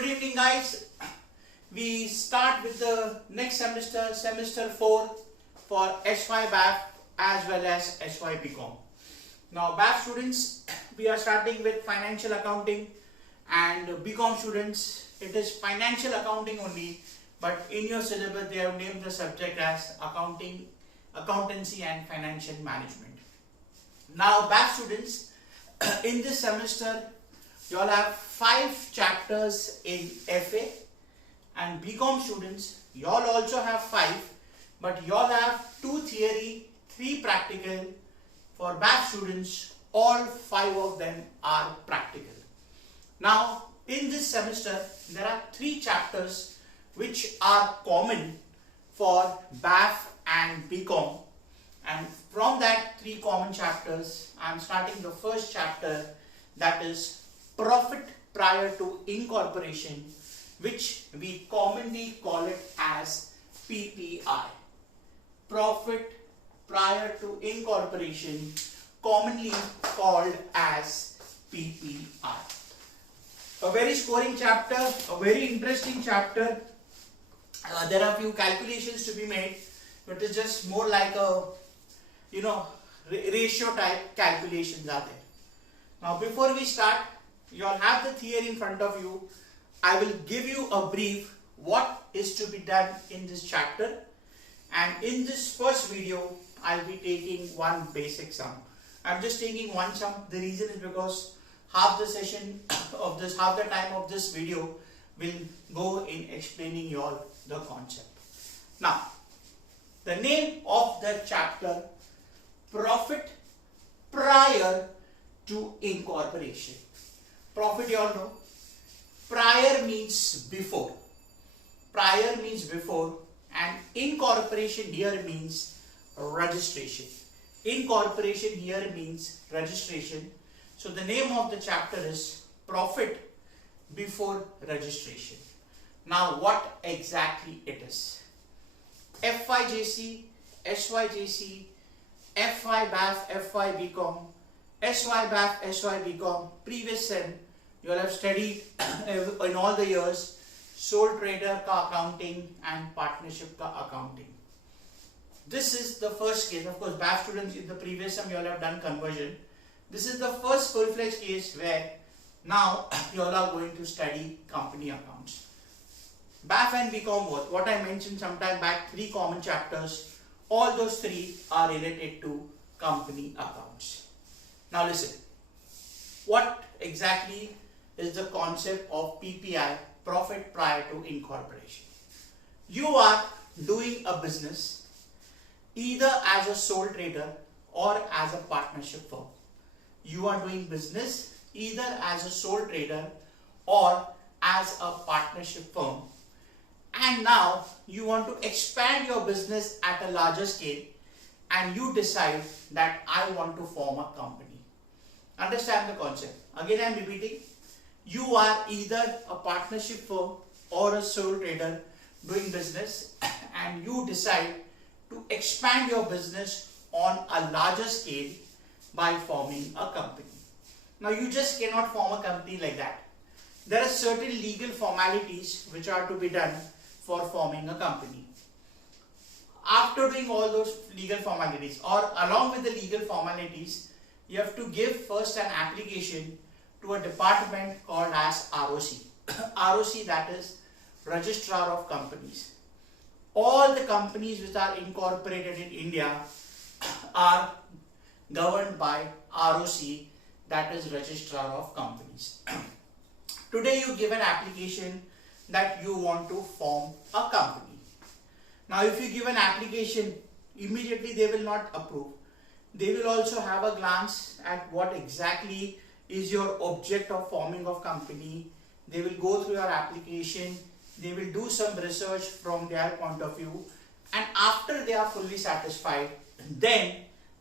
Good evening, guys. We start with the next semester, semester 4 for SYBAF as well as SYBCom. Now, BAF students, we are starting with financial accounting, and BCom students, it is financial accounting only, but in your syllabus they have named the subject as accountancy and financial management. Now, BAF students, in this semester, you all have 5 chapters in FA, and BCom students, you all also have 5, but you all have 2 theory, 3 practical. For BAF students, all 5 of them are practical. Now, in this semester, there are 3 chapters which are common for BAF and BCom, and from that 3 common chapters, I am starting the first chapter, that is Profit Prior to Incorporation, which we commonly call it as PPI. Profit Prior to Incorporation, commonly called as PPI. A very scoring chapter, a very interesting chapter. There are few calculations to be made, but it's just more like a, ratio type calculations are there. Now, before we start, you all have the theory in front of you. I will give you a brief what is to be done in this chapter, and in this first video I'll be taking one basic sum. I'm just taking one sum. The reason is because half the time of this video will go in explaining you all the concept. Now, the name of the chapter, Profit Prior to Incorporation. Profit, you all know. Prior means before. Prior means before, and incorporation here means registration. Incorporation here means registration. So the name of the chapter is Profit Before Registration. Now, what exactly it is? FYJC, SYJC, FYBAF, FYBCom, SYBAF, SYBCom, previous sem, you all have studied in all the years sole trader accounting and partnership accounting. This is the first case. Of course, BAF students in the previous sem you all have done conversion. This is the first full-fledged case where now you all are going to study company accounts. BAF and BCom both, what I mentioned sometime back, 3 common chapters, all those 3 are related to company accounts. Now listen, what exactly is the concept of PPI, Profit Prior to Incorporation? You are doing a business either as a sole trader or as a partnership firm. You are doing business either as a sole trader or as a partnership firm, and now you want to expand your business at a larger scale, and you decide that I want to form a company. Understand the concept. Again, I am repeating. You are either a partnership firm or a sole trader doing business, and you decide to expand your business on a larger scale by forming a company. Now, you just cannot form a company like that. There are certain legal formalities which are to be done for forming a company. After doing all those legal formalities, or along with the legal formalities, you have to give first an application to a department called as ROC. ROC, that is Registrar of Companies. All the companies which are incorporated in India are governed by ROC, that is Registrar of Companies. Today you give an application that you want to form a company. Now, if you give an application, immediately they will not approve. They will also have a glance at what exactly is your object of forming of company. They will go through your application. They will do some research from their point of view, and after they are fully satisfied, then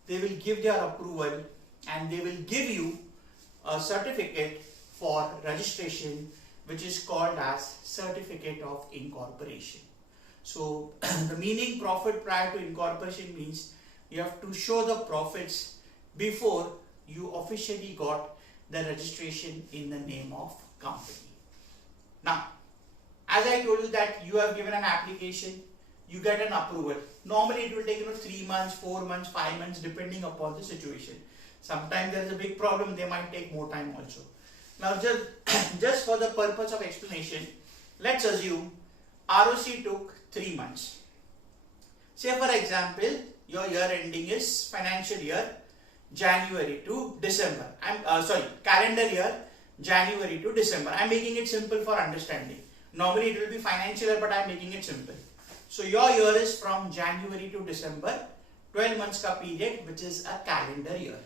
they will give their approval and they will give you a certificate for registration, which is called as Certificate of Incorporation. So the meaning Profit Prior to Incorporation means you have to show the profits before you officially got the registration in the name of company. Now, as I told you that you have given an application, you get an approval. Normally it will take 3 months, 4 months, 5 months depending upon the situation. Sometimes there is a big problem, they might take more time also. Now just for the purpose of explanation, let's assume ROC took 3 months. Say for example, your year ending is financial year January to December. Calendar year January to December. I'm making it simple for understanding. Normally it will be financial year, but I'm making it simple. So your year is from January to December, 12 months ka period, which is a calendar year.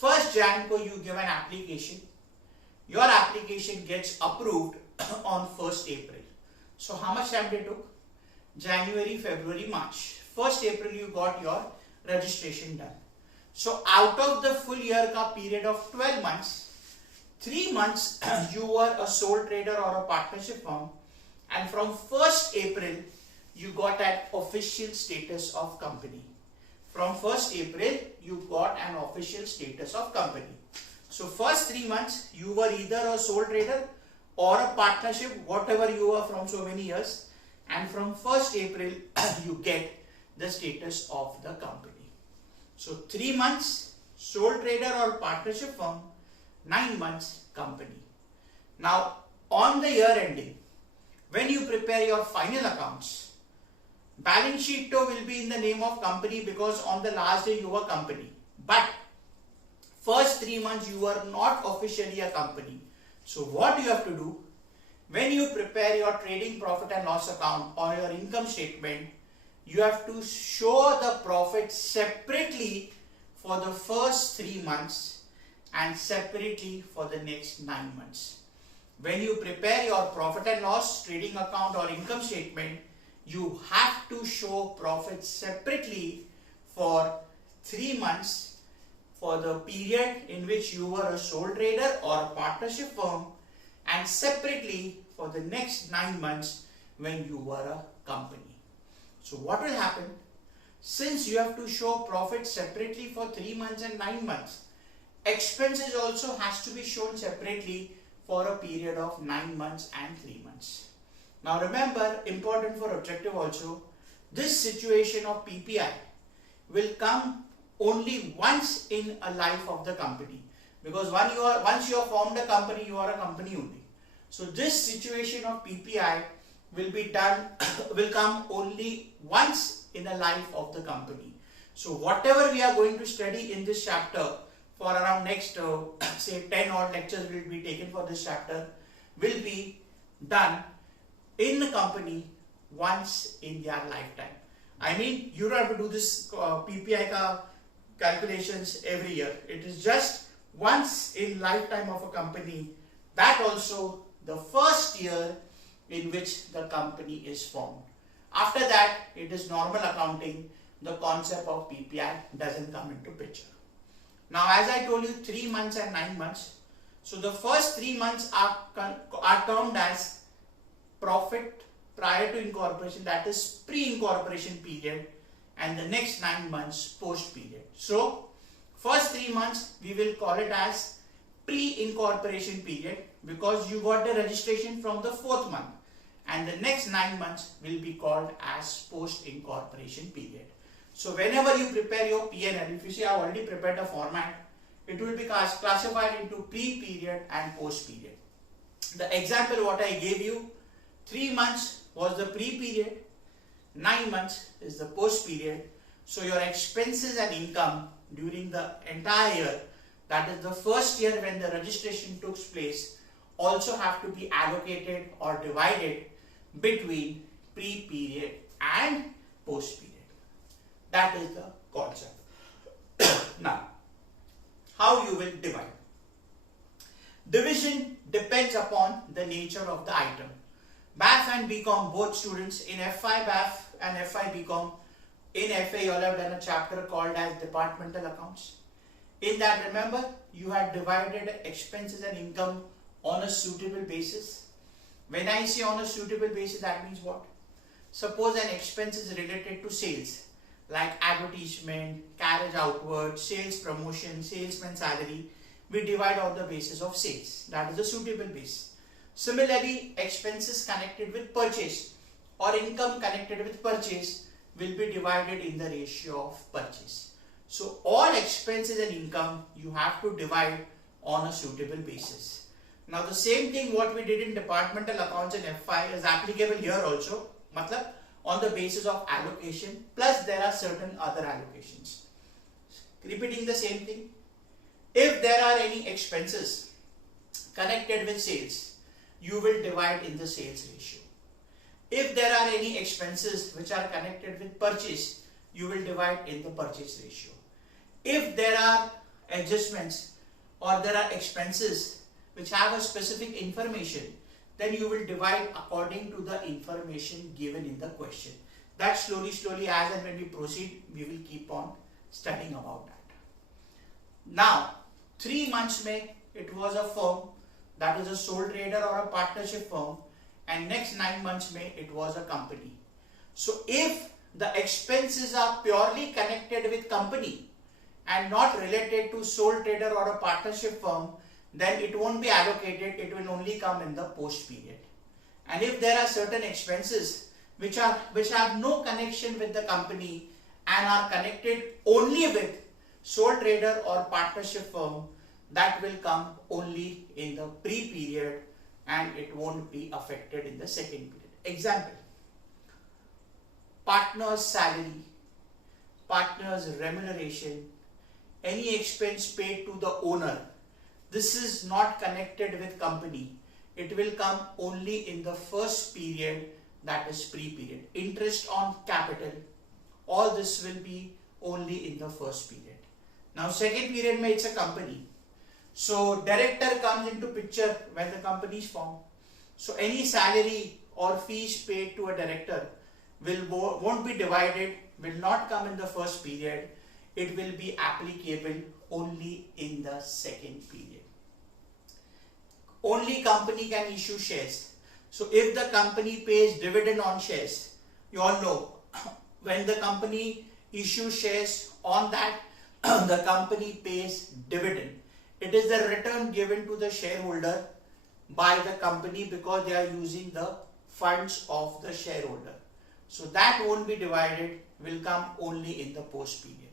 1st Jan ko you give an application. Your application gets approved on 1st April. So how much time they took? January, February, March. 1st April you got your registration done. So out of the full year ka period of 12 months, 3 months you were a sole trader or a partnership firm, and from 1st April you got an official status of company. From 1st April you got an official status of company. So first 3 months you were either a sole trader or a partnership, whatever you were from so many years, and from 1st April you get the status of the company. So 3 months sole trader or partnership firm, 9 months company. Now on the year ending, when you prepare your final accounts, balance sheet will be in the name of company because on the last day you were company. But first 3 months you were not officially a company. So what you have to do, when you prepare your trading profit and loss account or your income statement, you have to show the profit separately for the first 3 months and separately for the next 9 months. When you prepare your profit and loss, trading account or income statement, you have to show profit separately for 3 months for the period in which you were a sole trader or a partnership firm, and separately for the next 9 months when you were a company. So what will happen? Since you have to show profit separately for 3 months and 9 months, expenses also has to be shown separately for a period of 9 months and 3 months. Now remember, important for objective also, this situation of PPI will come only once in a life of the company, because once you have formed a company, you are a company only. So this situation of PPI will come only once in a life of the company. So whatever we are going to study in this chapter for around next say 10 odd lectures will be taken for this chapter, will be done in the company once in their lifetime. I mean, you don't have to do this PPI calculations every year. It is just once in lifetime of a company, that also the first year in which the company is formed. After that, it is normal accounting. The concept of PPI doesn't come into picture. Now, as I told you, 3 months and 9 months. So the first 3 months are termed as profit prior to incorporation, that is pre-incorporation period, and the next 9 months post period. So first 3 months we will call it as pre-incorporation period because you got the registration from the 4th month, and the next 9 months will be called as post-incorporation period. So whenever you prepare your P&L, if you see I have already prepared a format, it will be classified into pre-period and post-period. The example what I gave you, 3 months was the pre-period, 9 months is the post-period. So your expenses and income during the entire year, that is the first year when the registration took place, also have to be allocated or divided between pre-period and post-period. That is the concept. Now, how you will divide? Division depends upon the nature of the item. BAF and BCom, both students in FI BAF and FI BCom, in FA you all have done a chapter called as departmental accounts. In that, remember, you had divided expenses and income on a suitable basis. When I say on a suitable basis, that means what? Suppose an expense is related to sales, like advertisement, carriage outward, sales promotion, salesman salary. We divide on the basis of sales. That is a suitable base. Similarly, expenses connected with purchase or income connected with purchase will be divided in the ratio of purchase. So all expenses and income you have to divide on a suitable basis. Now the same thing what we did in departmental accounts and FI is applicable here also, matlab on the basis of allocation, plus there are certain other allocations. Repeating the same thing, if there are any expenses connected with sales, you will divide in the sales ratio. If there are any expenses which are connected with purchase, you will divide in the purchase ratio. If there are adjustments or there are expenses which have a specific information, then you will divide according to the information given in the question. That slowly as and when we proceed, we will keep on studying about that. Now, 3 months may it was a firm, that is a sole trader or a partnership firm, and next 9 months may it was a company. So if the expenses are purely connected with company and not related to sole trader or a partnership firm, then it won't be allocated, it will only come in the post period. And if there are certain expenses which have no connection with the company and are connected only with sole trader or partnership firm, that will come only in the pre-period and it won't be affected in the second period. Example, partner's salary, partner's remuneration, any expense paid to the owner. This is not connected with company. It will come only in the first period, that is pre-period. Interest on capital, all this will be only in the first period. Now second period may it's a company. So director comes into picture when the company is formed. So any salary or fees paid to a director won't be divided, will not come in the first period. It will be applicable only in the second period. Only company can issue shares. So if the company pays dividend on shares, you all know when the company issues shares on that, the company pays dividend. It is the return given to the shareholder by the company because they are using the funds of the shareholder. So that won't be divided, will come only in the post period.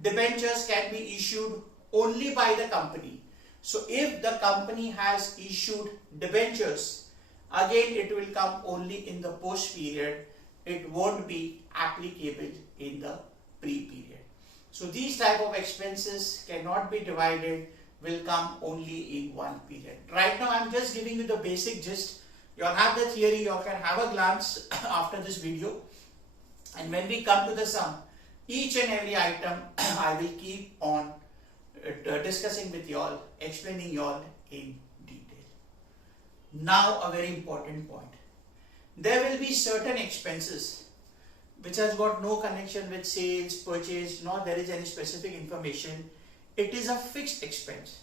Debentures can be issued only by the company. So if the company has issued debentures, again it will come only in the post period. It won't be applicable in the pre period. So these type of expenses cannot be divided, will come only in one period. Right now I am just giving you the basic gist. You all have the theory, you all can have a glance after this video. And when we come to the sum, each and every item I will keep on discussing with you all, explaining you all in detail. Now a very important point. There will be certain expenses which has got no connection with sales, purchase, nor there is any specific information. It is a fixed expense.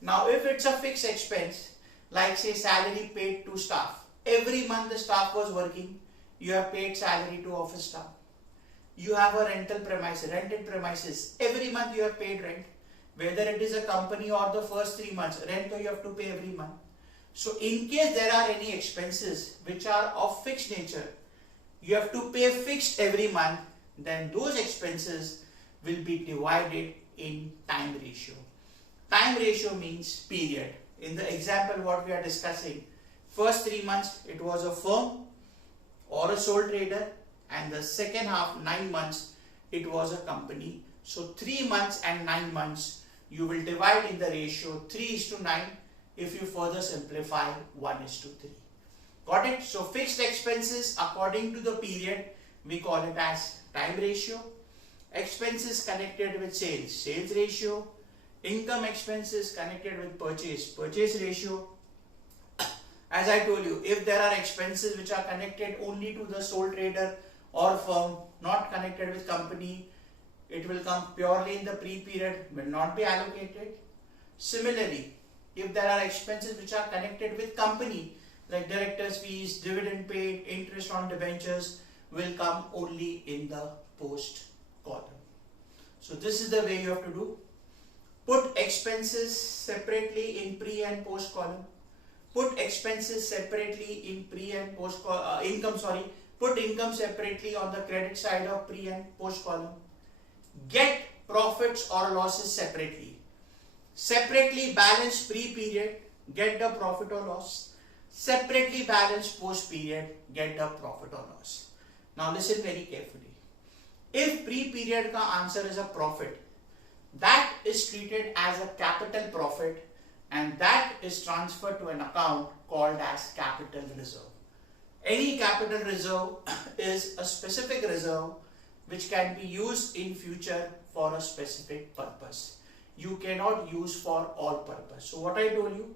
Now if it's a fixed expense, like say salary paid to staff, every month the staff was working, you have paid salary to office staff. You have a rented premises, every month you have paid rent, whether it is a company or the first 3 months, rent you have to pay every month. So in case there are any expenses which are of fixed nature, you have to pay fixed every month, then those expenses will be divided in time ratio. Time ratio means period. In the example what we are discussing, first 3 months it was a firm or a sole trader, and the second half 9 months it was a company. So 3 months and 9 months you will divide in the ratio 3:9. If you further simplify, 1:3. Got it? So fixed expenses according to the period, we call it as time ratio. Expenses connected with sales, sales ratio. Income expenses connected with purchase, purchase ratio. As I told you, if there are expenses which are connected only to the sole trader or firm, not connected with company, it will come purely in the pre-period, will not be allocated. Similarly, if there are expenses which are connected with company, like director's fees, dividend paid, interest on debentures, will come only in the post column. So this is the way you have to do. Put expenses separately in pre and post column. put expenses separately in pre and post income, put income separately on the credit side of pre and post column. Get profits or losses separately. Separately balance pre-period, get the profit or loss. Separately balance post-period, get the profit or loss. Now listen very carefully. If pre-period ka answer is a profit, that is treated as a capital profit and that is transferred to an account called as capital reserve. Any capital reserve is a specific reserve which can be used in future for a specific purpose. You cannot use for all purpose. So what I told you,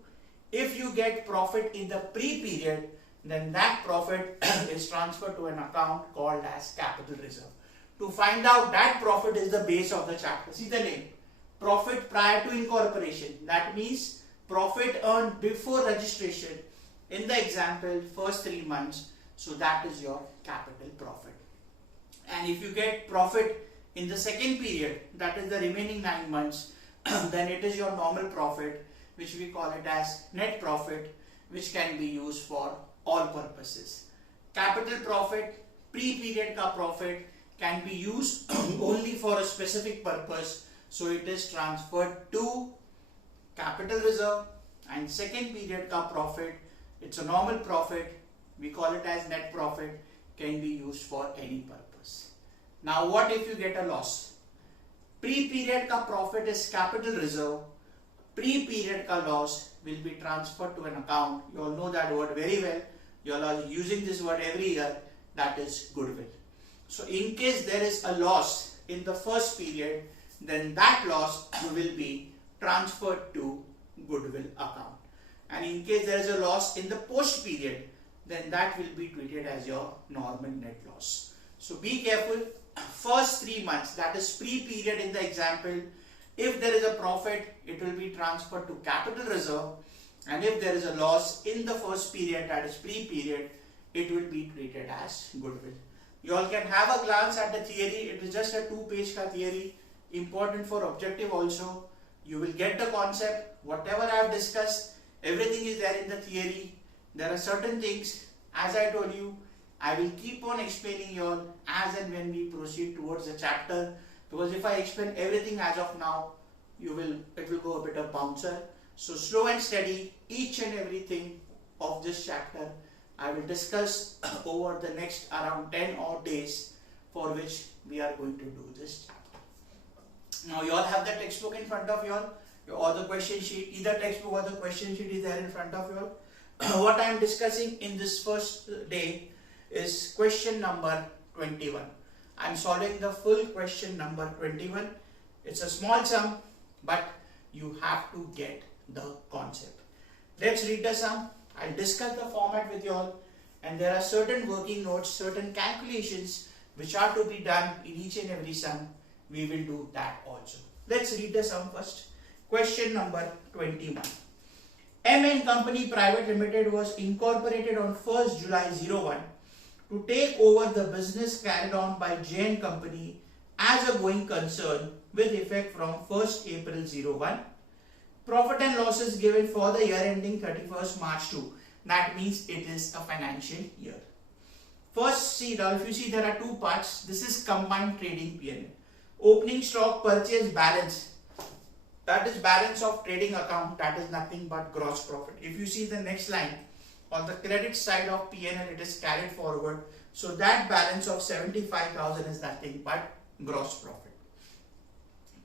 if you get profit in the pre-period, then that profit is transferred to an account called as capital reserve. To find out that profit is the base of the chapter. See the name, profit prior to incorporation. That means profit earned before registration. In the example, first 3 months. So that is your capital profit. And if you get profit in the second period, that is the remaining 9 months, then it is your normal profit, which we call it as net profit, which can be used for all purposes. Capital profit, pre-period ka profit can be used only for a specific purpose. So it is transferred to capital reserve, and second period ka profit, it's a normal profit, we call it as net profit, can be used for any purpose. Now what if you get a loss? Pre-period ka profit is capital reserve, pre-period ka loss will be transferred to an account. You all know that word very well. You all are using this word every year, that is goodwill. So in case there is a loss in the first period, then that loss will be transferred to goodwill account. And in case there is a loss in the post period, then that will be treated as your normal net loss. So be careful. First 3 months, that is pre-period in the example, if there is a profit, it will be transferred to capital reserve, and if there is a loss in the first period, that is pre-period, it will be treated as goodwill. You all can have a glance at the theory. It is just a 2-page ka theory, important for objective also. You will get the concept. Whatever I have discussed, everything is there in the theory. There are certain things, as I told you, I will keep on explaining you all as and when we proceed towards the chapter, because if I explain everything as of now, it will go a bit of bouncer. So slow and steady, each and everything of this chapter I will discuss over the next around 10 odd days, for which we are going to do this chapter. Now you all have the textbook in front of you all, or the question sheet, either textbook or the question sheet is there in front of you all. What I am discussing in this first day is question number 21. I am solving the full question number 21. It's a small sum, but you have to get the concept. Let's read the sum. I'll discuss the format with you all, and there are certain working notes, certain calculations which are to be done in each and every sum. We will do that also. Let's read the sum first. Question number 21. M & Company Private Limited was incorporated on 1st July 01 to take over the business carried on by J & Company as a going concern with effect from 1st April 01. Profit and losses given for the year ending 31st March 2. That means it is a financial year. First, see now, if you see there are 2 parts. This is combined trading P&L. Opening stock purchase balance. That is balance of trading account. That is nothing but gross profit. If you see the next line, on the credit side of P&L, it is carried forward. So that balance of 75,000 is nothing but gross profit.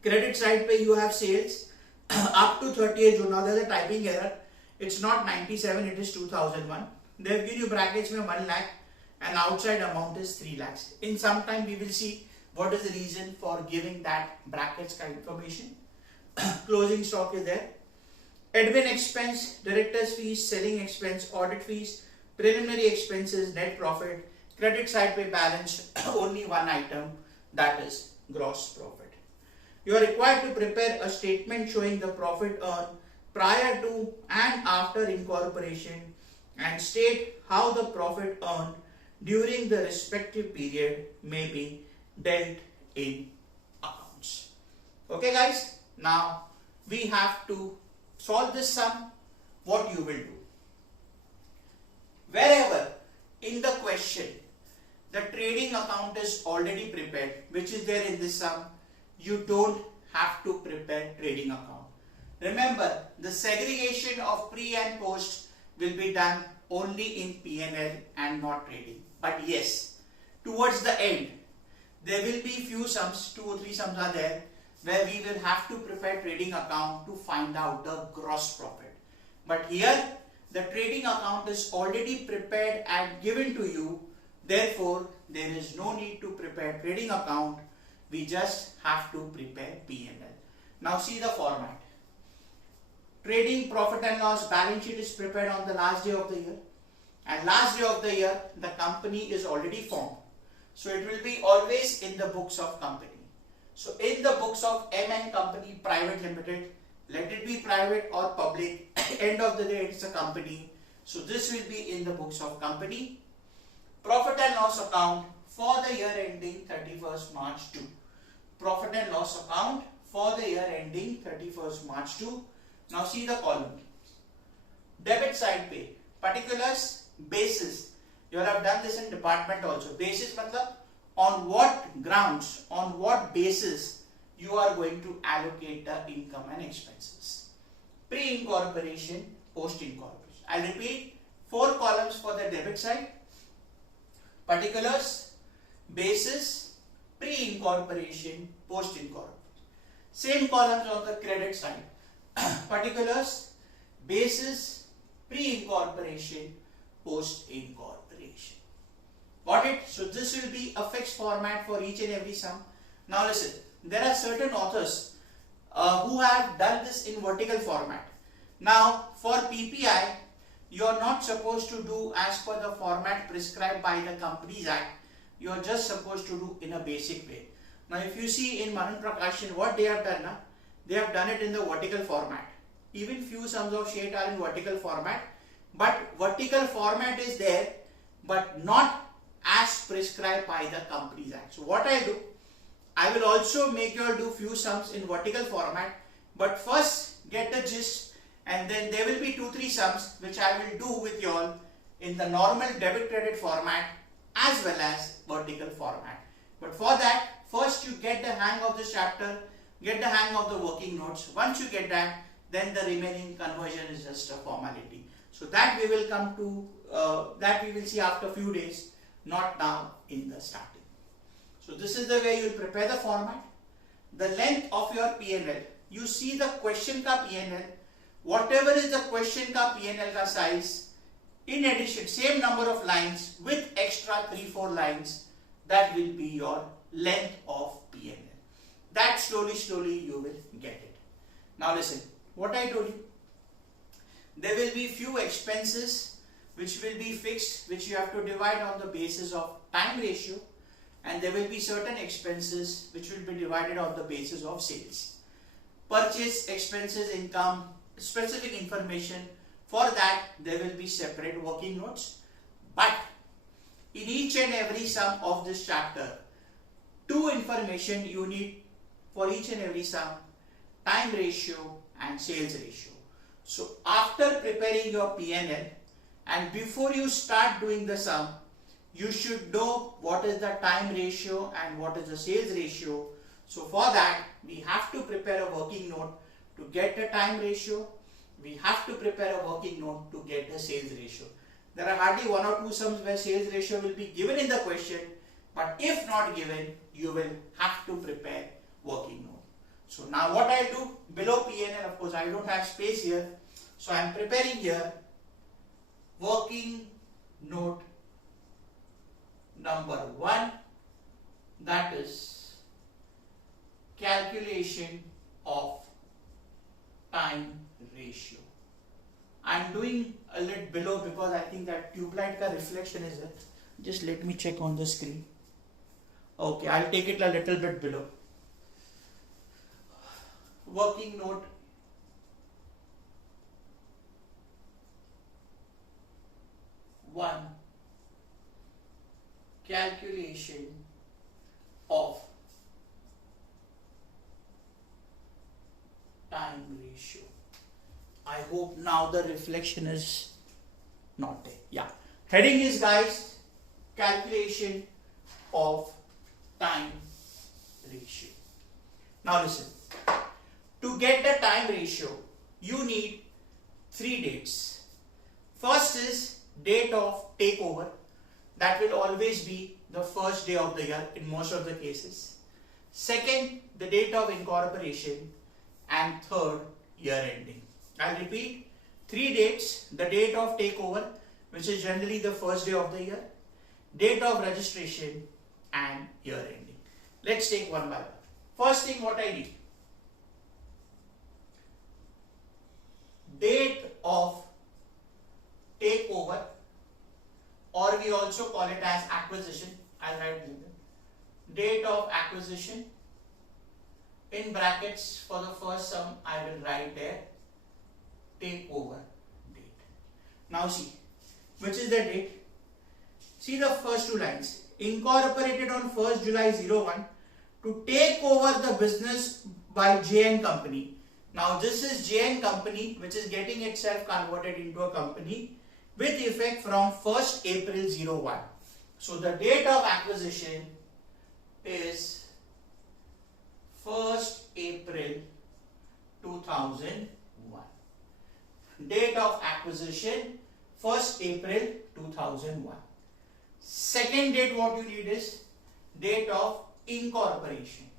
Credit side pay you have sales up to 30th June. Now there is a typing error. It's not 97, it is 2001. They have given you brackets में 1 lakh and outside amount is 3 lakhs. In some time we will see what is the reason for giving that brackets kind of information. Closing stock is there. Admin expense, directors fees, selling expense, audit fees, preliminary expenses, net profit, credit side pay balance, only one item, that is gross profit. You are required to prepare a statement showing the profit earned prior to and after incorporation and state how the profit earned during the respective period may be dealt in accounts. Okay guys, now we have to solve this sum. What you will do? Wherever in the question the trading account is already prepared, which is there in this sum, you don't have to prepare trading account. Remember, the segregation of pre and post will be done only in P&L and not trading. But yes, towards the end, there will be few sums, 2 or 3 sums are there, where we will have to prepare trading account to find out the gross profit. But here, the trading account is already prepared and given to you. Therefore, there is no need to prepare trading account. We just have to prepare P&L. Now see the format. Trading profit and loss balance sheet is prepared on the last day of the year. And last day of the year, the company is already formed. So it will be always in the books of company. So in the books of MN Company Private Limited, let it be private or public, end of the day it's a company. So this will be in the books of company. Profit and loss account for the year ending 31st March 2. Profit and loss account for the year ending 31st March 2. Now see the column. Debit side pay. Particulars, basis. You have done this in department also. Basis matlab on what grounds, on what basis you are going to allocate the income and expenses. Pre-incorporation, post-incorporation. I'll repeat, 4 columns for the debit side. Particulars, basis, pre-incorporation, post-incorporation. Same columns on the credit side. Particulars, basis, pre-incorporation, post-incorporation. Got it? So this will be a fixed format for each and every sum. Now listen, there are certain authors who have done this in vertical format. Now for PPI, you are not supposed to do as per the format prescribed by the Companies Act. You are just supposed to do in a basic way. Now if you see in Manan Prakashan, what they have done, they have done it in the vertical format. Even few sums of shade are in vertical format. But vertical format is there, but not as prescribed by the Companies Act. So what I do, I will also make you all do few sums in vertical format, but first get the gist, and then there will be 2-3 sums which I will do with you all in the normal debit credit format as well as vertical format. But for that, first you get the hang of this chapter, get the hang of the working notes. Once you get that, then the remaining conversion is just a formality. So that we will come to, that we will see after a few days, not now in the starting. So this is the way you will prepare the format. The length of your P&L. You see the question ka P&L. Whatever is the question ka P&L ka size, in addition, same number of lines with extra 3-4 lines, that will be your length of P&L. That slowly you will get it. Now listen, what I told you. There will be few expenses which will be fixed, which you have to divide on the basis of time ratio, and there will be certain expenses which will be divided on the basis of sales. Purchase expenses, income, specific information. For that, there will be separate working notes. But in each and every sum of this chapter, 2 information you need for each and every sum: time ratio and sales ratio. So after preparing your P&L and before you start doing the sum, you should know what is the time ratio and what is the sales ratio. So for that, we have to prepare a working note to get the time ratio. We have to prepare a working note to get the sales ratio. There are hardly 1 or 2 sums where sales ratio will be given in the question, but if not given, you will have to prepare working note. So now what I do below P&L, of course I don't have space here, so I am preparing here working note number 1, that is calculation of time ratio. I am doing a little below because I think that tube light ka reflection is there. Just let me check on the screen. Okay, I'll take it a little bit below. Working note one, calculation of time ratio. I hope now the reflection is not there. Yeah, Heading is, guys, calculation of time ratio. Now listen, to get the time ratio, you need 3 dates. First is date of takeover. That will always be the first day of the year in most of the cases. Second, the date of incorporation. And third, year ending. I'll repeat, 3 dates: the date of takeover, which is generally the first day of the year, date of registration, and year ending. Let's take one by one. First thing what I need: date of takeover, or we also call it as acquisition. I'll write date of acquisition. In brackets for the first sum, I will write there takeover date. Now see, which is the date? See the first 2 lines. Incorporated on 1st July 01 to take over the business by JN Company. Now this is JN Company, which is getting itself converted into a company with effect from 1st April 01. So the date of acquisition is 1st April 2001. Date of acquisition 1st April 2001. Second date what you need is date of incorporation.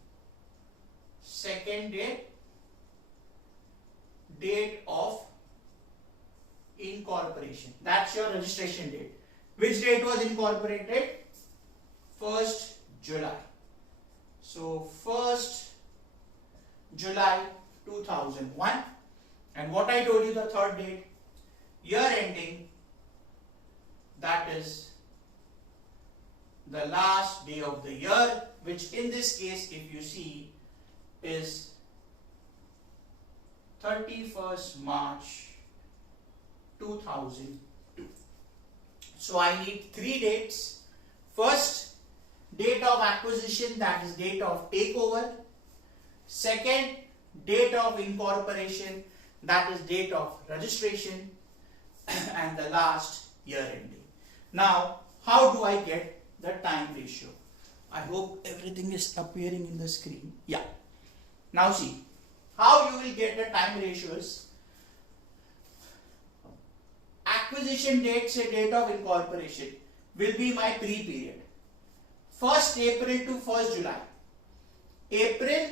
Second date of incorporation. That's your registration date. Which date was incorporated? 1st July. So 1st July 2001. And what I told you, the third date, year ending, that is the last day of the year, which in this case, if you see, is 31st March 2002. So I need 3 dates. First, date of acquisition, that is date of takeover. Second, date of incorporation, that is date of registration. And the last, year ending. Now, how do I get the time ratio? I hope everything is appearing in the screen. Yeah. Now see, how you will get the time ratio is acquisition date, say date of incorporation, will be my pre-period. 1st April to 1st July. April,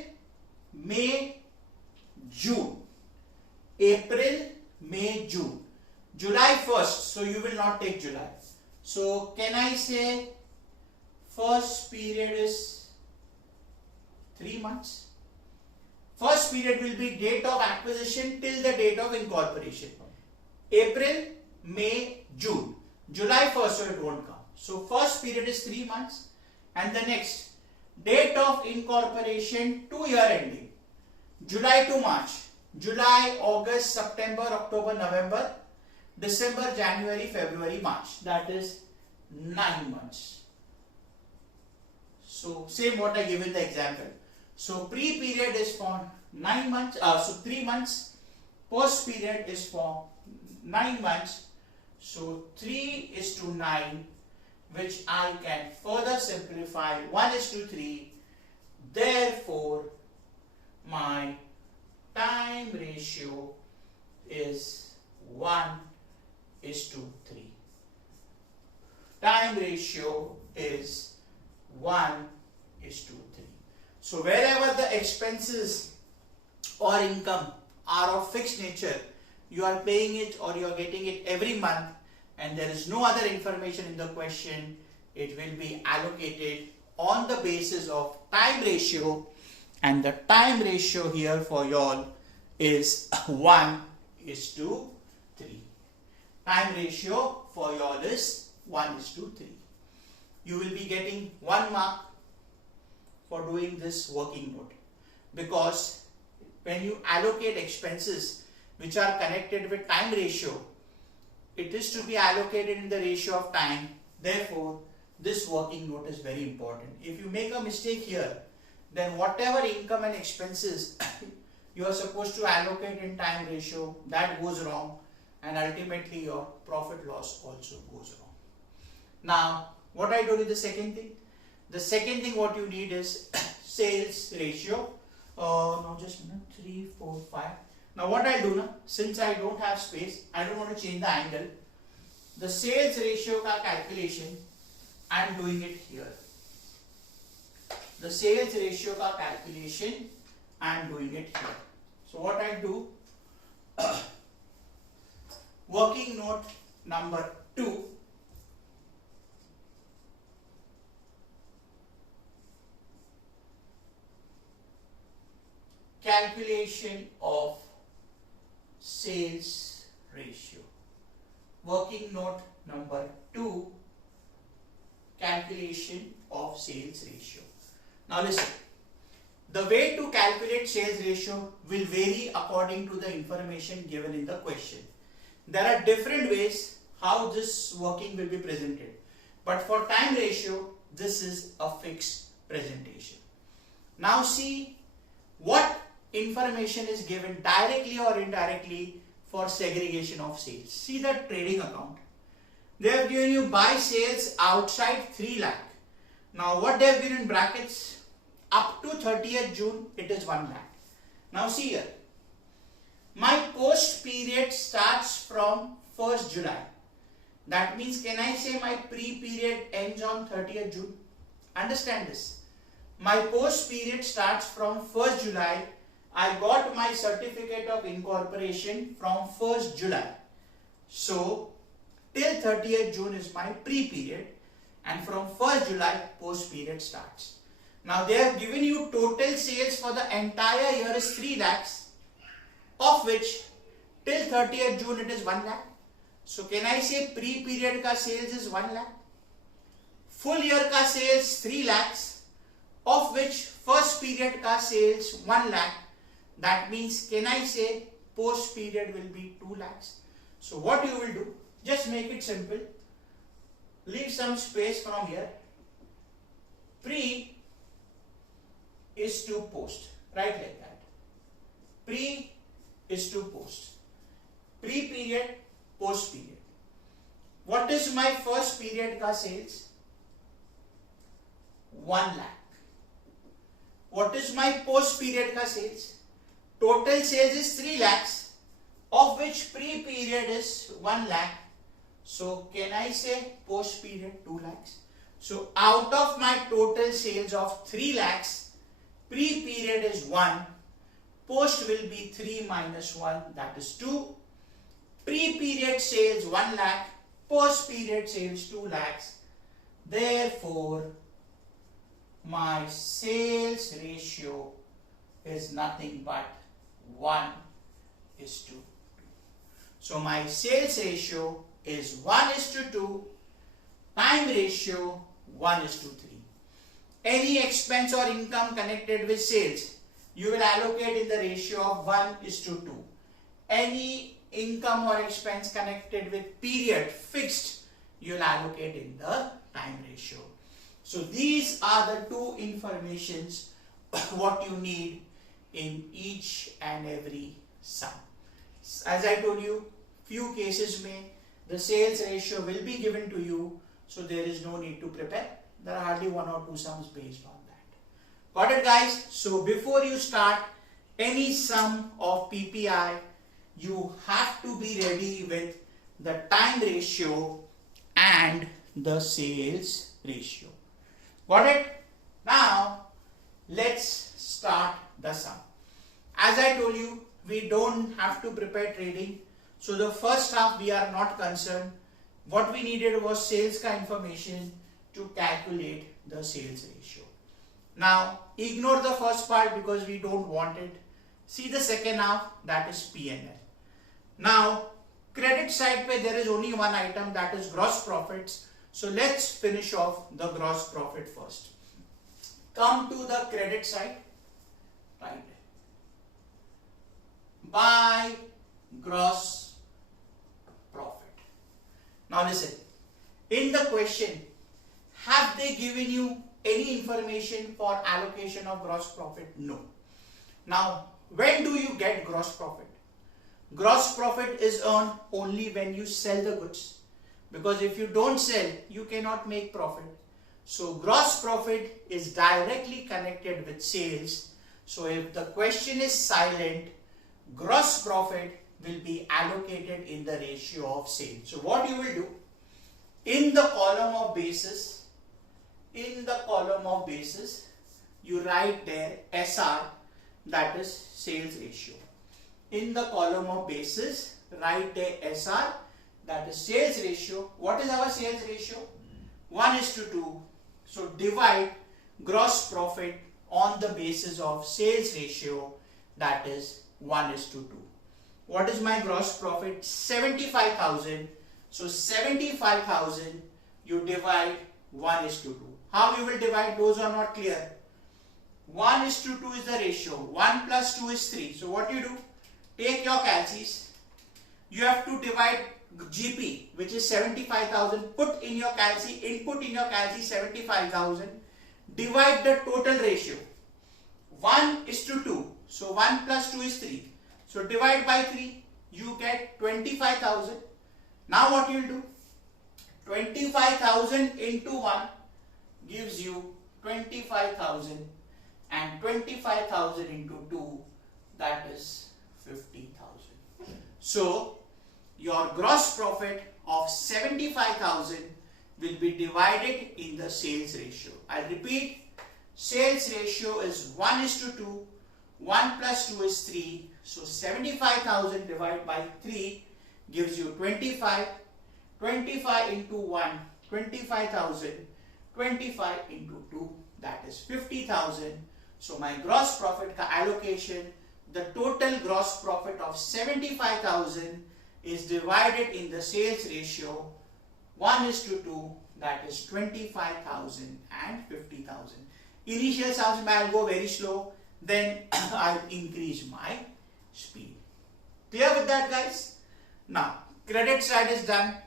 May, June. April, May, June. July 1st, so you will not take July. So can I say first period is 3 months? First period will be date of acquisition till the date of incorporation. April, May, June. July 1st, so it won't come. So first period is 3 months. And the next, date of incorporation to year ending. July to March. July, August, September, October, November, December, January, February, March. That is 9 months. So same what I give in the example. So pre-period is for 9 months, so 3 months. Post period is for 9 months. So 3 is to 9, which I can further simplify 1 is to 3. Therefore, my time ratio is 1 is to 3. Time ratio is 1 is to 3. So wherever the expenses or income are of fixed nature, you are paying it or you are getting it every month, and there is no other information in the question, it will be allocated on the basis of time ratio, and the time ratio here for y'all is 1 is to 3. Time ratio for y'all is 1 is to 3. You will be getting 1 mark for doing this working note, because when you allocate expenses which are connected with time ratio, it is to be allocated in the ratio of time. Therefore, this working note is very important. If you make a mistake here, then whatever income and expenses you are supposed to allocate in time ratio, that goes wrong, and ultimately your profit loss also goes wrong. Now, what I told you the second thing? The second thing what you need is sales ratio. Now just a minute, 3, 4, 5. Now what I'll do now, since I don't have space, I don't want to change the angle. The sales ratio ka calculation, I am doing it here. The sales ratio ka calculation, I am doing it here. So what I do, working note number 2. Calculation of sales ratio. Working note number 2, calculation of sales ratio. Now listen, the way to calculate sales ratio will vary according to the information given in the question. There are different ways how this working will be presented, but for time ratio, this is a fixed presentation. Now see what information is given directly or indirectly for segregation of sales. See the trading account. They have given you buy sales outside 3 lakh. Now what they have given in brackets, up to 30th June, it is 1 lakh. Now see here, my post period starts from 1st July. That means, can I say my pre-period ends on 30th June? Understand this. My post period starts from 1st July. I got my certificate of incorporation from 1st July. So, till 30th June is my pre-period, and from 1st July, post period starts. Now, they have given you total sales for the entire year is 3 lakhs, of which till 30th June it is 1 lakh. So, can I say pre-period ka sales is 1 lakh? Full year ka sales 3 lakhs, of which first period ka sales 1 lakh. That means, can I say post period will be 2 lakhs? So what you will do, just make it simple. Leave some space from here. Pre is to post. Write like that. Pre is to post. Pre period, post period. What is my first period ka sales? 1 lakh. What is my post period ka sales? Total sales is 3 lakhs, of which pre-period is 1 lakh. So, can I say post-period 2 lakhs? So, out of my total sales of 3 lakhs, pre-period is 1, post will be 3 minus 1, that is 2. Pre-period sales 1 lakh, post-period sales 2 lakhs. Therefore, my sales ratio is nothing but 1:2. So my sales ratio is 1:2, time ratio 1:3. Any expense or income connected with sales, you will allocate in the ratio of 1:2. Any income or expense connected with period fixed, you will allocate in the time ratio. So these are the two informations what you need in each and every sum. As I told you, few cases may the sales ratio will be given to you, so there is no need to prepare. There are hardly 1 or 2 sums based on that. Got it, guys? So before you start any sum of PPI, you have to be ready with the time ratio and the sales ratio. Got it? Now let's start the sum. As I told you, we don't have to prepare trading. So the first half we are not concerned. What we needed was sales ka information to calculate the sales ratio. Now ignore the first part because we don't want it. See the second half, that is P&L. Now credit side pe there is only one item, that is gross profits. So let's finish off the gross profit first. Come to the credit side. Right. By gross profit. Now listen, in the question, have they given you any information for allocation of gross profit? No. Now, when do you get gross profit? Gross profit is earned only when you sell the goods. because if you don't sell, you cannot make profit. So gross profit is directly connected with sales. So if the question is silent, gross profit will be allocated in the ratio of sales. So what you will do, in the column of basis, you write there SR, that is sales ratio. In the column of basis, write there SR, that is sales ratio. What is our sales ratio? 1:2. So divide gross profit on the basis of sales ratio, that is 1:2. What is my gross profit? 75,000. So 75,000 you divide 1:2. How you will divide? Those are not clear. 1:2 is the ratio. 1 plus 2 is 3. So what you do? Take your calcies. You have to divide GP, which is 75,000. Put in your calci, input in your calci 75,000. Divide the total ratio. 1:2. So 1 plus 2 is 3. So divide by 3. You get 25,000. Now what you will do? 25,000 into 1 gives you 25,000, and 25,000 into 2, that is 50,000. So your gross profit of 75,000 will be divided in the sales ratio. I repeat, sales ratio is 1:2. 1 plus 2 is 3. So 75,000 divided by 3 gives you 25. 25 into 1, 25,000. 25 into 2, that is 50,000. So my gross profit ka allocation, the total gross profit of 75,000 is divided in the sales ratio 1:2, that is 25,000 and 50,000. Initial sounds may go very slow, then I'll increase my speed. Clear with that, guys? Now, credit side is done.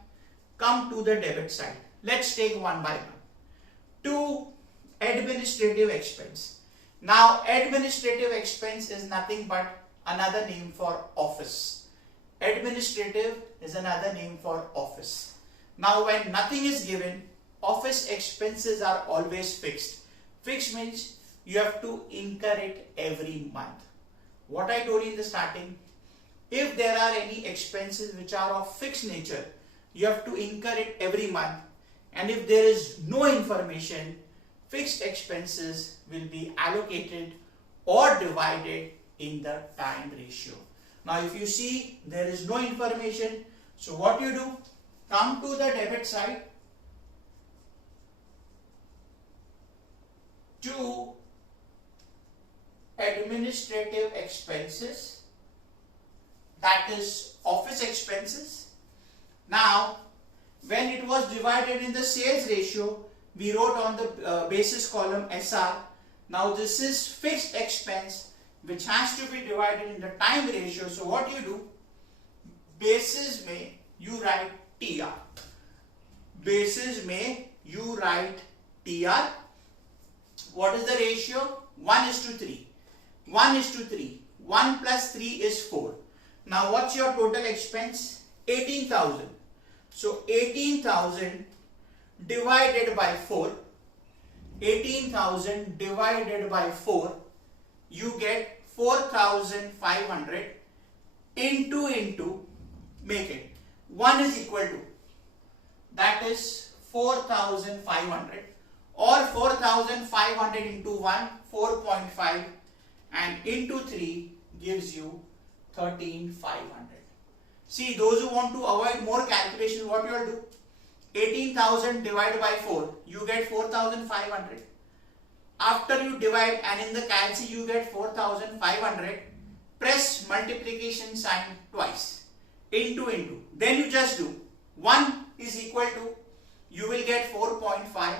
Come to the debit side. Let's take one by one. To administrative expense. Now, administrative expense is nothing but another name for office. Administrative is another name for office. Now, when nothing is given, office expenses are always fixed. Fixed means you have to incur it every month. What I told you in the starting, if there are any expenses which are of fixed nature, you have to incur it every month. And if there is no information, fixed expenses will be allocated or divided in the time ratio. Now, if you see there is no information, so what you do? Come to the debit side. To administrative expenses, that is office expenses. Now, when it was divided in the sales ratio, we wrote on the basis column SR. Now this is fixed expense which has to be divided in the time ratio. So what you do? Basis mein you write TR. Basis mein you write TR. What is the ratio? 1:3. 1:3. 1 plus 3 is 4. Now what's your total expense? 18,000. So 18,000 divided by 4. 18,000 divided by 4. You get 4,500 into make it. 1 is equal to, that is 4,500, or 4,500 into 1, 4.5, and into 3 gives you 13,500. See, those who want to avoid more calculation, what you will do? 18,000 divided by 4, you get 4,500. After you divide and in the calci you get 4,500, press multiplication sign twice. Into. Then you just do 1 is equal to, you will get 4.5.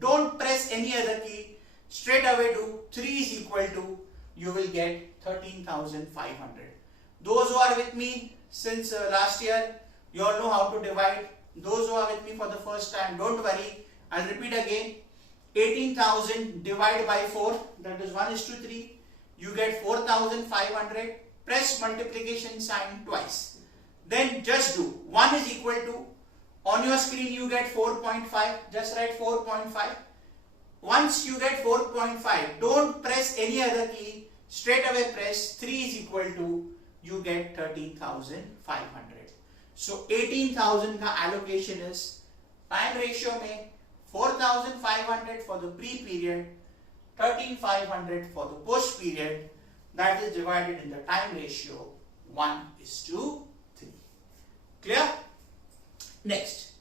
Don't press any other key. Straight away do 3 is equal to, you will get 13,500. Those who are with me since last year, you all know how to divide. Those who are with me for the first time, don't worry. I'll repeat again. 18,000 divided by 4, that is 1:3. You get 4,500. Press multiplication sign twice. Then just do 1 is equal to On your screen you get 4.5, just write 4.5. Once you get 4.5, don't press any other key, straight away press 3 is equal to, you get 13,500. So 18,000 का allocation is time ratio में 4,500 for the pre-period, 13,500 for the post-period, that is divided in the time ratio 1:3. Clear? Next,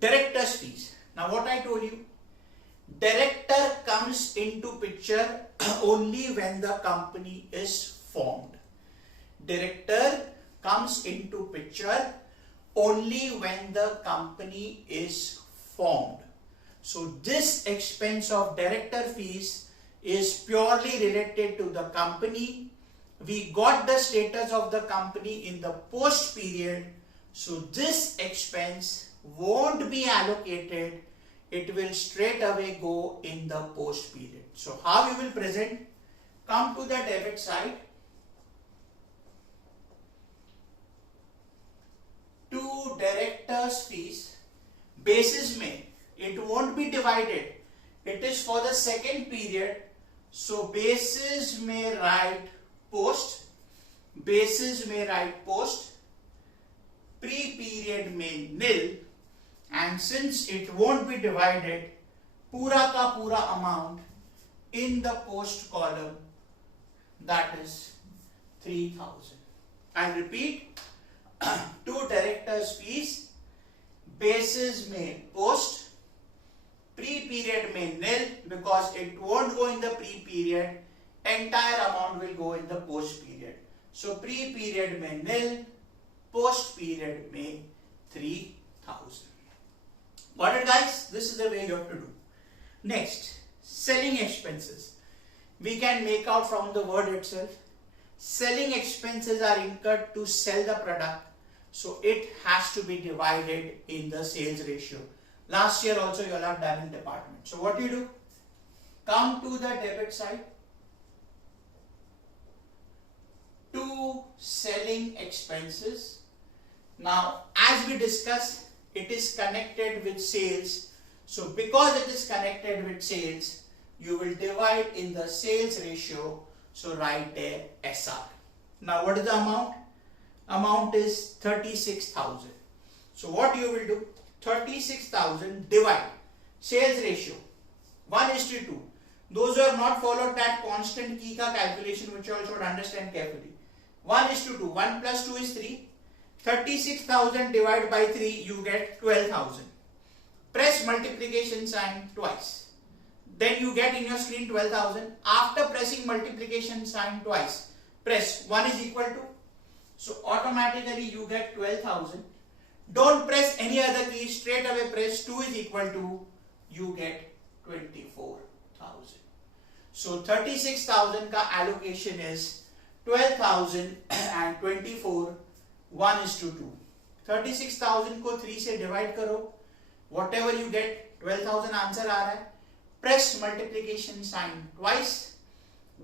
director's fees. Now what I told you, director comes into picture only when the company is formed. Director comes into picture only when the company is formed. So this expense of director fees is purely related to the company. We got the status of the company in the post period. So this expense won't be allocated. It will straight away go in the post period. So how you will present? Come to the debit side. To directors fees, basis में it won't be divided. It is for the second period. So basis में write post. Basis में write post. Pre-period में nil. And since it won't be divided, पूरा का पूरा amount in the post column, that is 3,000. And repeat, to directors fees, basis में post, pre-period में nil, because it won't go in the pre-period, entire amount will go in the post-period. So pre-period में nil, post-period में 3,000. Got it, guys? This is the way you have to do. Next, selling expenses. We can make out from the word itself. Selling expenses are incurred to sell the product. So it has to be divided in the sales ratio. Last year also you all have done in department. So what do you do? Come to the debit side. To selling expenses. Now, as we discussed, it is connected with sales. So because it is connected with sales, you will divide in the sales ratio. So write there SR. Now what is the amount? Amount is 36,000. So what you will do? 36,000 divide sales ratio 1:2. Those who have not followed that constant key ka calculation, which you all should understand carefully. 1:2. 1 plus 2 is 3. 36,000 divided by 3, you get 12,000. Press multiplication sign twice. Then you get in your screen 12,000. After pressing multiplication sign twice, press 1 is equal to. So automatically you get 12,000. Don't press any other key, straight away press 2 is equal to, you get 24,000. So 36,000 ka allocation is 12,000 and 24, 1:2. 36,000 को 3 से divide करो, whatever you get, 12,000 answer आ रहा है. Press multiplication sign twice.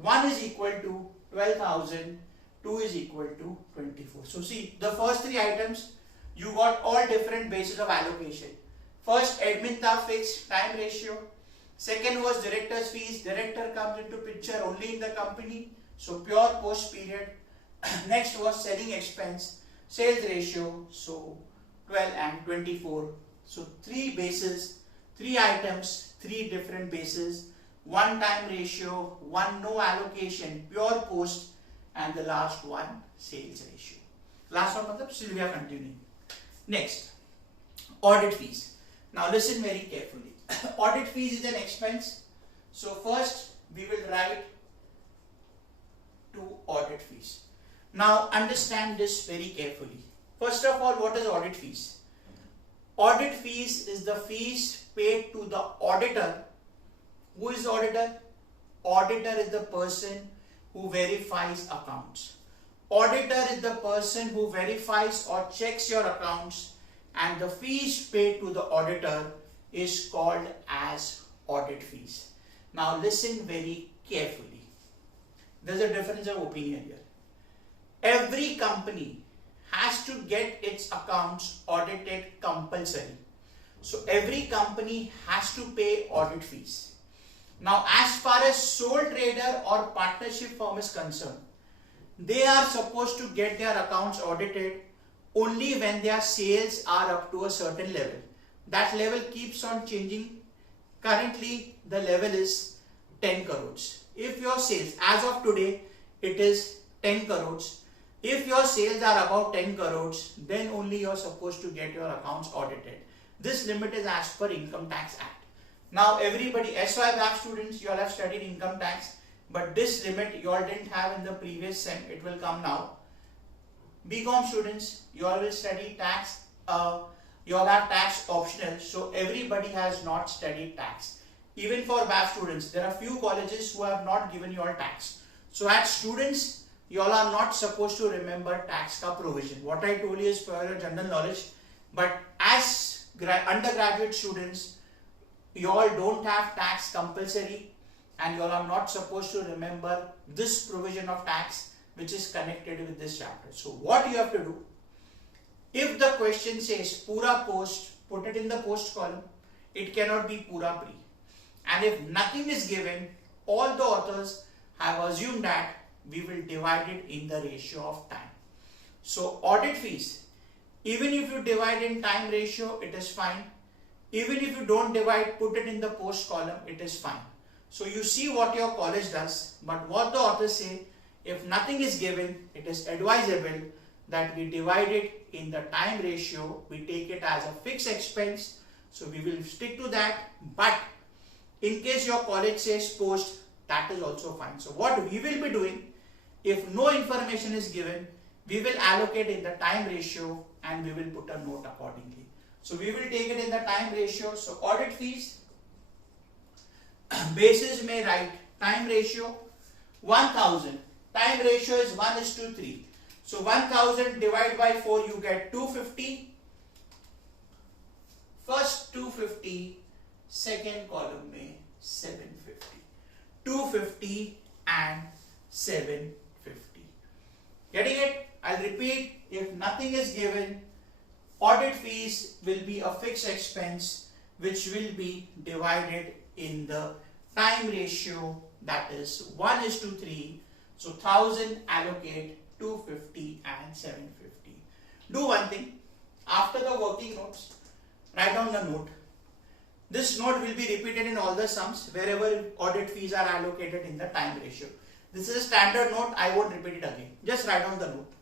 1 is equal to 12,000, 2 is equal to 24. So see, the first 3 items, you got all different bases of allocation. First, admin tha fixed, time ratio. Second was director's fees. Director comes into picture only in the company. So pure post period. Next was selling expense, sales ratio. So 12 and 24. So 3 bases, 3 items, 3 different bases. 1 time ratio, 1 no allocation, pure post, and the last one sales ratio. Last one, matlab, still we are continuing. Next, audit fees. Now listen very carefully. Audit fees is an expense. So first we will write to audit fees. Now understand this very carefully. First of all, what is audit fees? Audit fees is the fees paid to the auditor. Who is the auditor? Auditor is the person who verifies accounts. Auditor is the person who verifies or checks your accounts, and the fees paid to the auditor is called as audit fees. Now listen very carefully. There's a difference of opinion here. Every company has to get its accounts audited compulsory. So every company has to pay audit fees. Now, as far as sole trader or partnership firm is concerned, they are supposed to get their accounts audited only when their sales are up to a certain level. That level keeps on changing. Currently, the level is 10 crores. If your sales, as of today, it is 10 crores. If your sales are above 10 crores, then only you are supposed to get your accounts audited. This limit is as per Income Tax Act. Now, everybody, SYBAF students, you all have studied income tax, but this limit you all didn't have in the previous sem. It will come now. BCom students, you all will study tax. You all have tax optional, so everybody has not studied tax. Even for BAF students, there are few colleges who have not given you all tax. So as students, you all are not supposed to remember tax ka provision. What I told you is for your general knowledge, but as undergraduate students, you all don't have tax compulsory and you all are not supposed to remember this provision of tax which is connected with this chapter. So what you have to do, if the question says pura post, put it in the post column. It cannot be pura pre. And if nothing is given, all the authors have assumed that we will divide it in the ratio of time. So audit fees, even if you divide in time ratio, it is fine. Even if you don't divide, put it in the post column, it is fine. So you see what your college does, but what the authors say, if nothing is given, it is advisable that we divide it in the time ratio. We take it as a fixed expense. So we will stick to that. But in case your college says post, that is also fine. So what we will be doing, if no information is given, we will allocate in the time ratio and we will put a note accordingly. So we will take it in the time ratio. So audit fees, basis may write time ratio 1000. Time ratio is 1:3. So 1000 divided by 4, you get 250. First 250, second column में 750. 250 and 750. Getting it? I'll repeat. If nothing is given, audit fees will be a fixed expense which will be divided in the time ratio, that is 1:3. So 1000 allocate 250 and 750. Do one thing. After the working notes, write down the note. This note will be repeated in all the sums wherever audit fees are allocated in the time ratio. This is a standard note. I won't repeat it again. Just write down the note.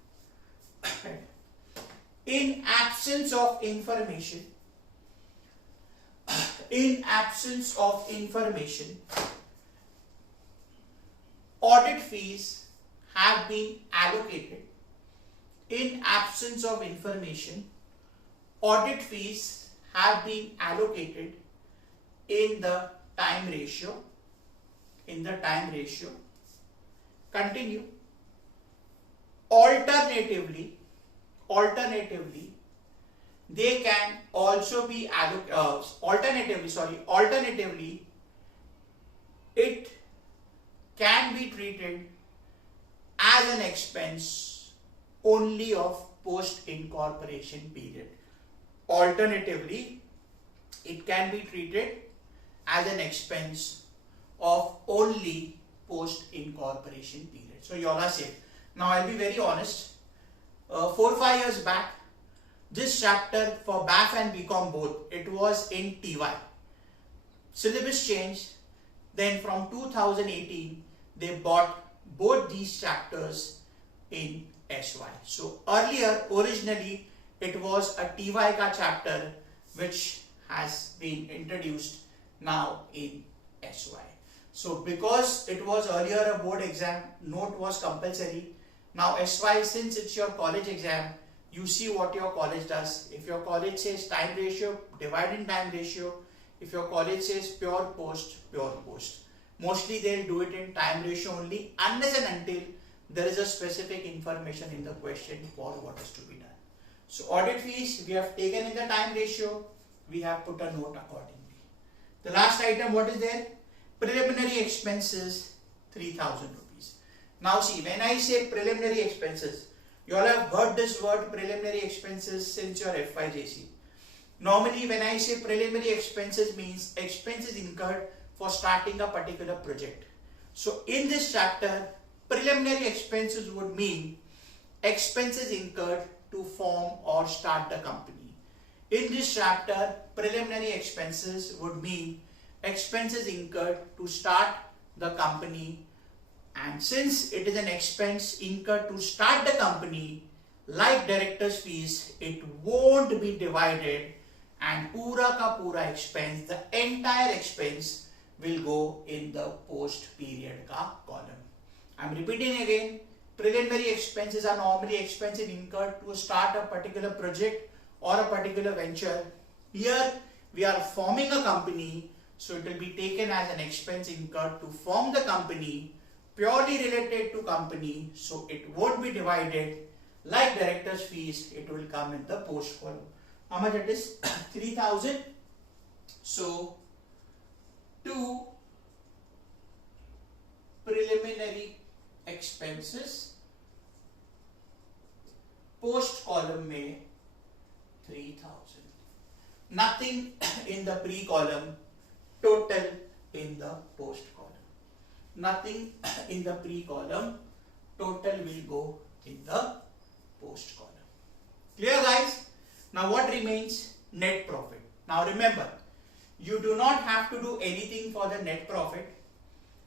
In absence of information, audit fees have been allocated. In absence of information, audit fees have been allocated in the time ratio. Continue. Alternatively, they can also be alternatively, it can be treated as an expense only of post incorporation period. Alternatively, it can be treated as an expense of only post incorporation period. So you all are safe. Now I'll be very honest. 4-5 years back, this chapter for BAF and BCom both, it was in TY. Syllabus changed. Then from 2018, they bought both these chapters in SY. So earlier, originally, it was a TY ka chapter which has been introduced now in SY. So because it was earlier a board exam, note was compulsory. Now SY, since it's your college exam, you see what your college does. If your college says time ratio, divide in time ratio. If your college says pure post. Mostly they'll do it in time ratio only, unless and until there is a specific information in the question for what is to be done. So audit fees we have taken in the time ratio, we have put a note accordingly. The last item, what is there? Preliminary expenses, 3000 rupees. Now see, when I say preliminary expenses, You all have heard this word preliminary expenses since your FYJC. Normally when I say preliminary expenses means expenses incurred for starting a particular project. So in this chapter, preliminary expenses would mean expenses incurred to form or start the company. In this chapter, preliminary expenses would mean expenses incurred to start the company, and since it is an expense incurred to start the company, like director's fees, it won't be divided and pura ka pura expense, the entire expense will go in the post period ka column. I'm repeating again, preliminary expenses are normally expenses incurred to start a particular project or a particular venture. Here we are forming a company, so it will be taken as an expense incurred to form the company, purely related to company, so it won't be divided. Like director's fees, it will come in the post column. How much it is? 3,000. So 2 preliminary expenses, post column में 3,000. Nothing in the pre column, total in the post column. Nothing in the pre column, total will go in the post column. Clear, guys? Now what remains? Net profit. Now remember, you do not have to do anything for the net profit.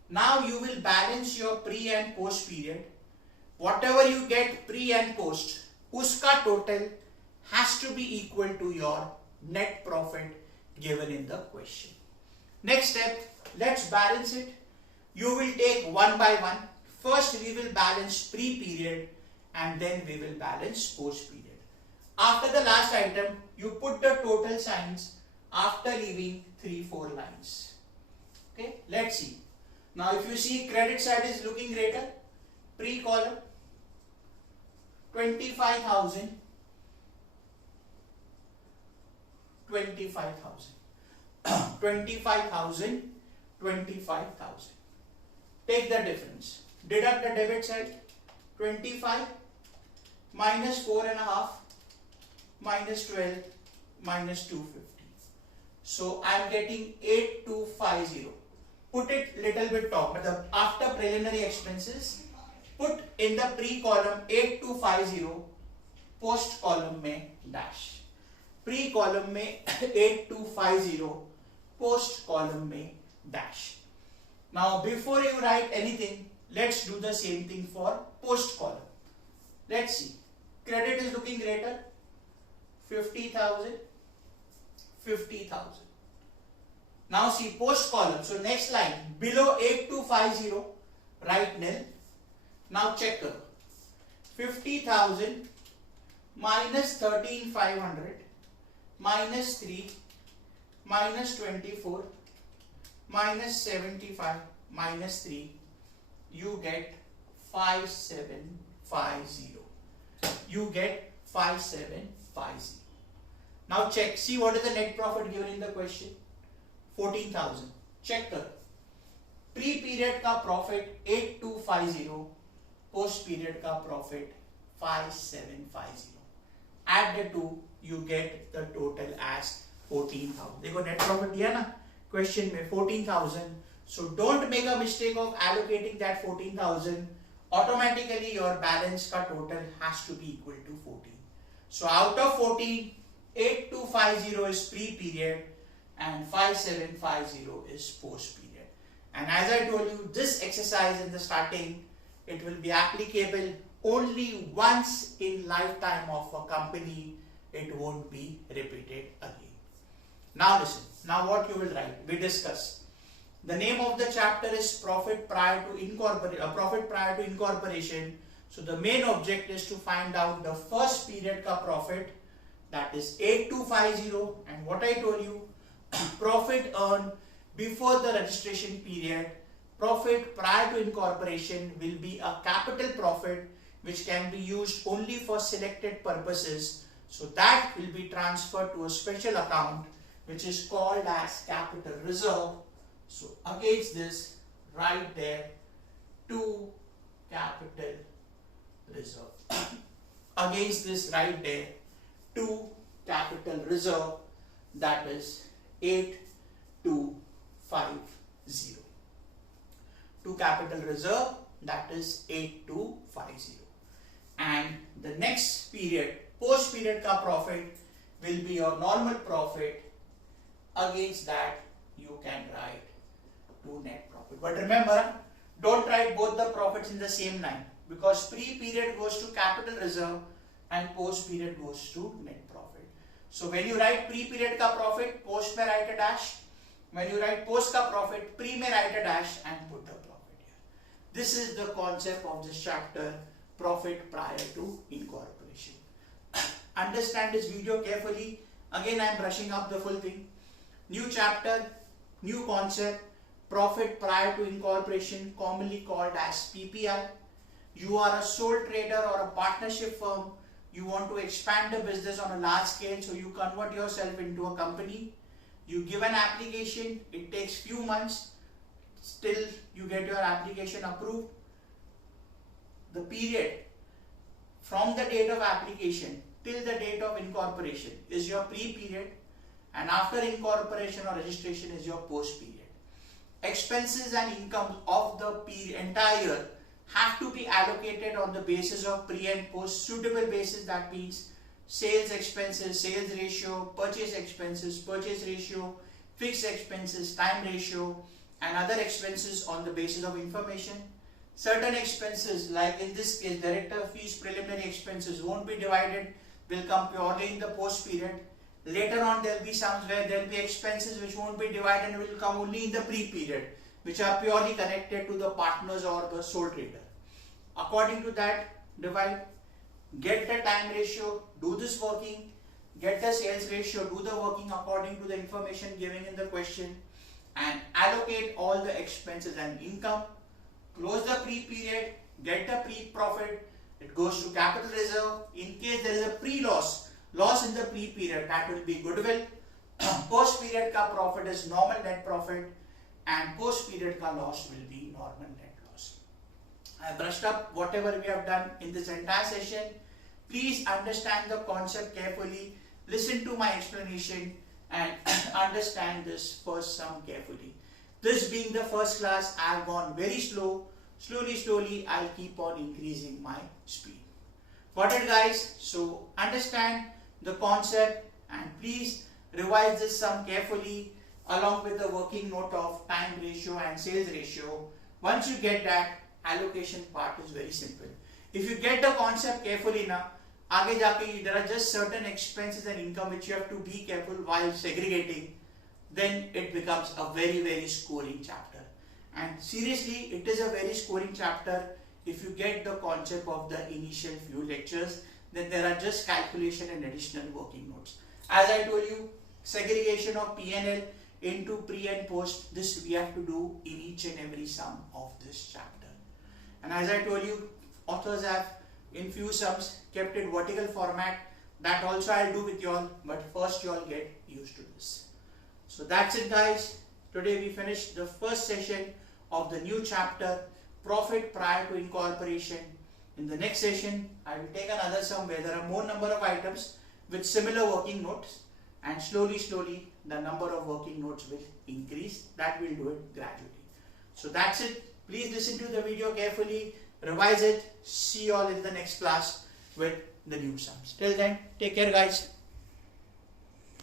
Now you will balance your pre and post period. Whatever you get pre and post, uska total has to be equal to your net profit given in the question. Next step, let's balance it. You will take one by one. First we will balance pre period and then we will balance post period. After the last item, you put the total signs after leaving 3-4 lines. Okay, let's see. Now if you see, credit side is looking greater. Pre column 25,000, 25,000, 25,000, 25,000. Take the difference. Deduct the debit side. 25 minus 4.5 minus 12 minus 250. So I am getting 8250. Put it little bit top. After preliminary expenses, put in the pre column 8250, post column में dash. Pre column में 8250, post column में dash. Now before you write anything, let's do the same thing for post column. Let's see. Credit is looking greater. 50,000, 50,000. Now see post column. So next line, below 8250, write nil. Now check. 50,000 minus 13,500 minus 3 minus 24 minus 75 minus 3, you get 5750. You get 5750. Now check, see what is the net profit given in the question? 14,000. Check. Pre-period ka profit 8250, post-period ka profit 5750. Add the two, you get the total as 14,000. देखो net profit दिया ना question में 14,000. So don't make a mistake of allocating that 14,000. Automatically your balance ka total has to be equal to 14. So out of 14, 8250 is pre-period and 5750 is post-period. And as I told you, this exercise in the starting, it will be applicable only once in lifetime of a company. It won't be repeated again. Now listen, now what you will write, we discuss. The name of the chapter is profit prior to incorporation. So the main object is to find out the first period ka profit, that is 8250, and what I told you, profit earned before the registration period, profit prior to incorporation will be a capital profit which can be used only for selected purposes. So that will be transferred to a special account which is called as capital reserve. So against this, write there to capital reserve. against this right there to capital reserve, that is 8250. To capital reserve, that is 8250. And the next period, post period ka profit will be your normal profit. Against that you can write to net profit. But remember, don't write both the profits in the same line, because pre-period goes to capital reserve and post-period goes to net profit. So when you write pre-period ka profit, post may write a dash. When you write post ka profit, pre may write a dash and put the profit here. This is the concept of this chapter, profit prior to incorporation. Understand this video carefully. Again, I am brushing up the full thing. New chapter, new concept, profit prior to incorporation, commonly called as PPI. You are a sole trader or a partnership firm. You want to expand the business on a large scale, so you convert yourself into a company. You give an application, it takes few months, still you get your application approved. The period from the date of application till the date of incorporation is your pre-period, and after incorporation or registration is your post-period. Expenses and income of the entire year have to be allocated on the basis of pre and post suitable basis. That means sales expenses, sales ratio, purchase expenses, purchase ratio, fixed expenses, time ratio, and other expenses on the basis of information. Certain expenses, like in this case, director fees, preliminary expenses, won't be divided, will come purely in the post period. Later on, there will be some where there will be expenses which won't be divided and will come only in the pre-period, which are purely connected to the partners or the sole trader. According to that, divide, get the time ratio, do this working, get the sales ratio, do the working according to the information given in the question, and allocate all the expenses and income. Close the pre-period, get the pre-profit, it goes to capital reserve. In case there is a pre-loss, loss in the pre-period, that will be goodwill. Post-period ka profit is normal net profit, and post-period ka loss will be normal net loss. I brushed up whatever we have done in this entire session. Please understand the concept carefully, listen to my explanation, and understand this first sum carefully. This being the first class, I have gone very slow. Slowly, I'll keep on increasing my speed. Got it, guys? So understand the concept and please revise this sum carefully along with the working note of time ratio and sales ratio. Once you get that, allocation part is very simple. If you get the concept carefully now, आगे जाके there are just certain expenses and income which you have to be careful while segregating, then it becomes a very scoring chapter. And seriously, it is a very scoring chapter. If you get the concept of the initial few lectures, then there are just calculation and additional working notes. As I told you, segregation of P&L into pre and post, this we have to do in each and every sum of this chapter. And as I told you, authors have in few sums kept it vertical format. That also I'll do with you all, but first you all get used to this. So that's it, guys. Today we finished the first session of the new chapter, profit prior to incorporation. In the next session, I will take another sum where there are more number of items with similar working notes, and slowly the number of working notes will increase. That will do it gradually. So that's it. Please listen to the video carefully, revise it. See you all in the next class with the new sums. Till then, take care, guys.